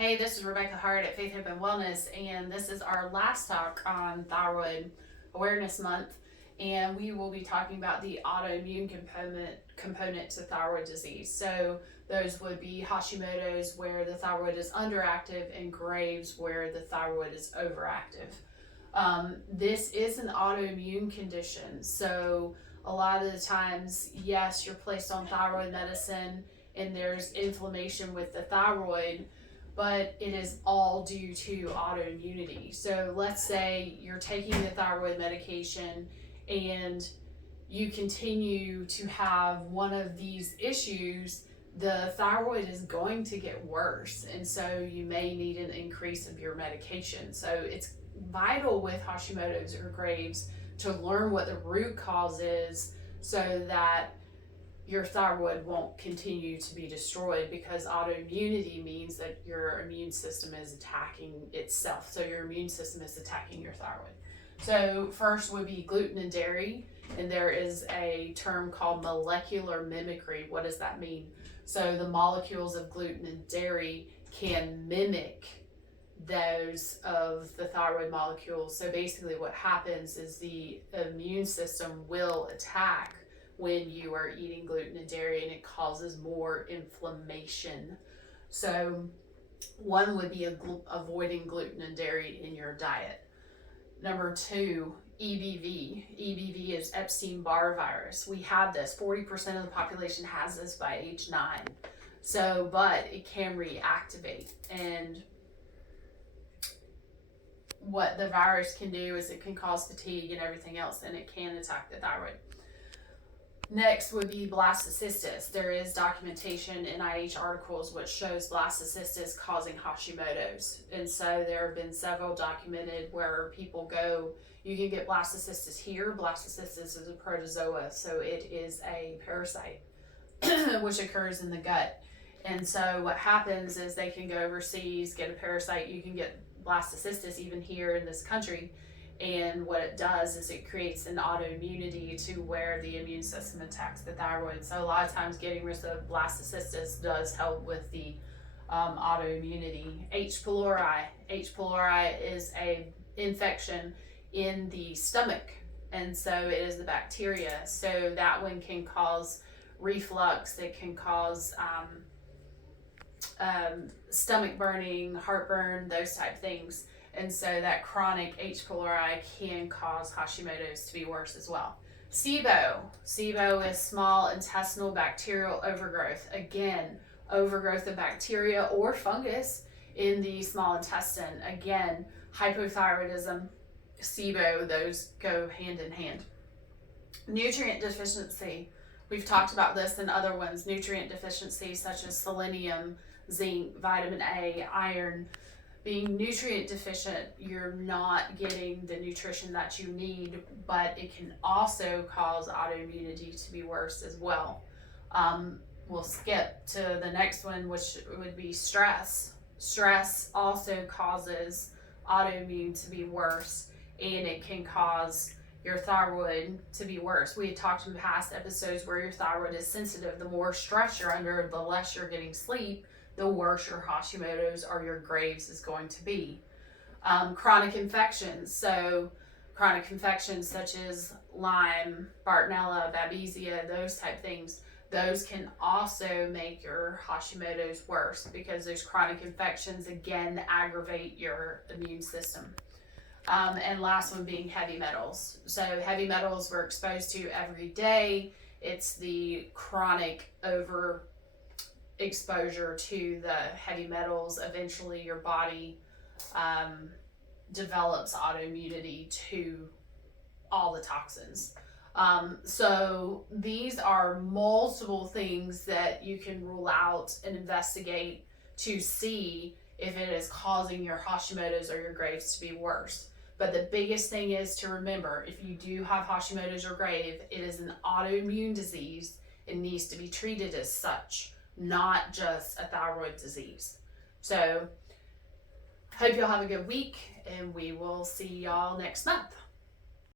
Hey, this is Rebecca Hart at Faith, Hope, and Wellness, and this is our last talk on Thyroid Awareness Month. And we will be talking about the autoimmune component to thyroid disease. So those would be Hashimoto's, where the thyroid is underactive, and Graves, where the thyroid is overactive. This is an autoimmune condition, so a lot of the times, yes, you're placed on thyroid medicine, and there's inflammation with the thyroid, but it is all due to autoimmunity. So let's say you're taking the thyroid medication and you continue to have one of these issues, the thyroid is going to get worse. And so you may need an increase of your medication. So it's vital with Hashimoto's or Graves to learn what the root cause is so that your thyroid won't continue to be destroyed, because autoimmunity means that your immune system is attacking itself. So your immune system is attacking your thyroid. So first would be gluten and dairy, and there is a term called molecular mimicry. What does that mean? So the molecules of gluten and dairy can mimic those of the thyroid molecules. So basically what happens is the immune system will attack when you are eating gluten and dairy, and it causes more inflammation. So one would be avoiding gluten and dairy in your diet. Number two, EBV. EBV is Epstein-Barr virus. We have this. 40% of the population has this by age 9. So, but it can reactivate. And what the virus can do is it can cause fatigue and everything else, and it can attack the thyroid. Next would be blastocystis. There is documentation in NIH articles which shows blastocystis causing Hashimoto's. And so there have been several documented where people go, you can get blastocystis here. Blastocystis is a protozoa, so it is a parasite which occurs in the gut. And so what happens is they can go overseas, get a parasite. You can get blastocystis even here in this country. And what it does is it creates an autoimmunity to where the immune system attacks the thyroid. So a lot of times getting rid of blastocystis does help with the autoimmunity. H. pylori. H. pylori is a infection in the stomach, and so it is the bacteria. So that one can cause reflux. It can cause stomach burning, heartburn, those type things. And so that chronic H. pylori can cause Hashimoto's to be worse as well. SIBO. SIBO is small intestinal bacterial overgrowth. Again, overgrowth of bacteria or fungus in the small intestine. Again, hypothyroidism, SIBO, those go hand in hand. Nutrient deficiency. We've talked about this in other ones. Nutrient deficiency such as selenium, zinc, vitamin A, iron. Being nutrient deficient, you're not getting the nutrition that you need, but it can also cause autoimmunity to be worse as well. We'll skip to the next one, which would be stress. Stress also causes autoimmune to be worse, and it can cause your thyroid to be worse. We had talked in past episodes where your thyroid is sensitive. The more stress you're under, the less you're getting sleep, the worse your Hashimoto's or your Graves is going to be. Chronic infections. So chronic infections such as Lyme, Bartonella, Babesia, those type things, those can also make your Hashimoto's worse, because those chronic infections again aggravate your immune system. And last one being heavy metals. So heavy metals we're exposed to every day. It's the chronic exposure to the heavy metals. Eventually your body develops autoimmunity to all the toxins. So these are multiple things that you can rule out and investigate to see if it is causing your Hashimoto's or your Graves to be worse. But the biggest thing is to remember, if you do have Hashimoto's or Graves, it is an autoimmune disease. It needs to be treated as such, not just a thyroid disease. So hope y'all have a good week, and we will see y'all next month.